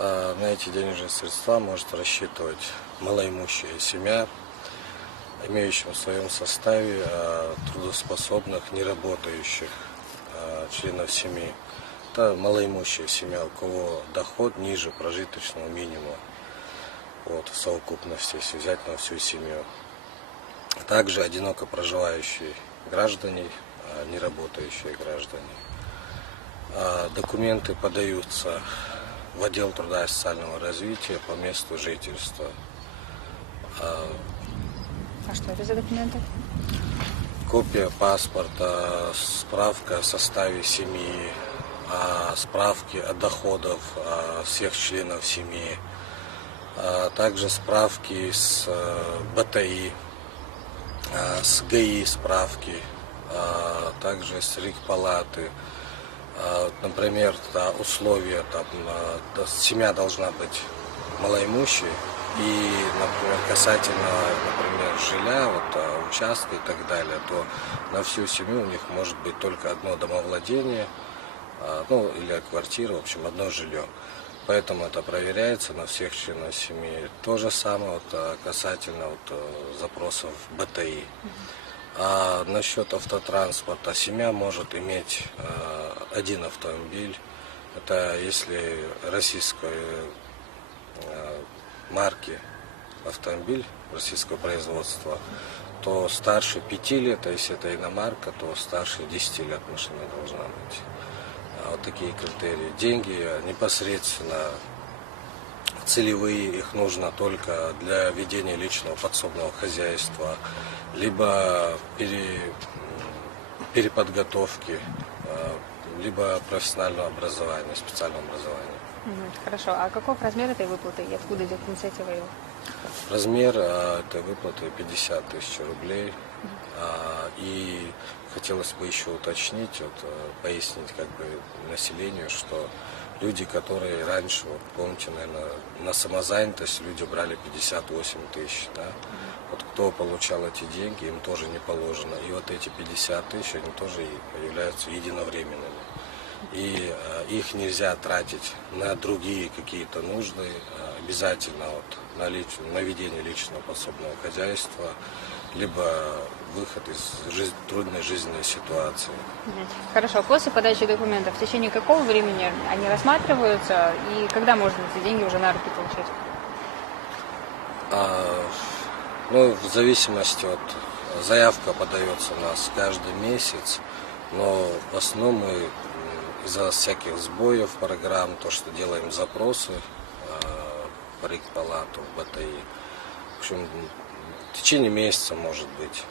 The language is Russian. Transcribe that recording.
На эти денежные средства может рассчитывать малоимущая семья, имеющая в своем составе трудоспособных, неработающих членов семьи. Это малоимущая семья, у кого доход ниже прожиточного минимума. Вот, в совокупности, если взять на всю семью. Также одиноко проживающие граждане, неработающие граждане. Документы подаются в отдел труда и социального развития по месту жительства. А что это за документы? Копия паспорта, справка о составе семьи, справки о доходах всех членов семьи, также справки с БТИ, с ГАИ справки, также с регпалаты. Например, условия, семья должна быть малоимущей, и, например, касательно, жилья, участка и так далее, то на всю семью у них может быть только одно домовладение, или квартира, в общем, одно жилье. Поэтому это проверяется на всех членов семьи. То же самое касательно запросов БТИ. А насчет автотранспорта, семья может иметь один автомобиль. Это если российской марки автомобиль российского производства, то старше 5 лет, а если это иномарка, то старше 10 лет машина должна быть. Вот такие критерии. Деньги непосредственно целевые, их нужно только для ведения личного подсобного хозяйства, либо переподготовки, либо профессионального образования, специального образования. Хорошо. А каков размер этой выплаты и откуда идет инициатива его? Размер этой выплаты 50 тысяч рублей. И хотелось бы еще уточнить, пояснить населению, что люди, которые раньше, помните, наверное, на самозанятость люди брали 58 тысяч, да? Вот кто получал эти деньги, им тоже не положено. И вот эти 50 тысяч, они тоже являются единовременными. И их нельзя тратить на другие какие-то нужды, обязательно на ведение личного подсобного хозяйства, либо выход из трудной жизненной ситуации. Хорошо. После подачи документов в течение какого времени они рассматриваются и когда можно эти деньги уже на руки получить? В зависимости заявка подается у нас каждый месяц, но в основном мы из-за всяких сбоев программ, то, что делаем запросы в регпалату, в БТИ, в общем, в течение месяца может быть.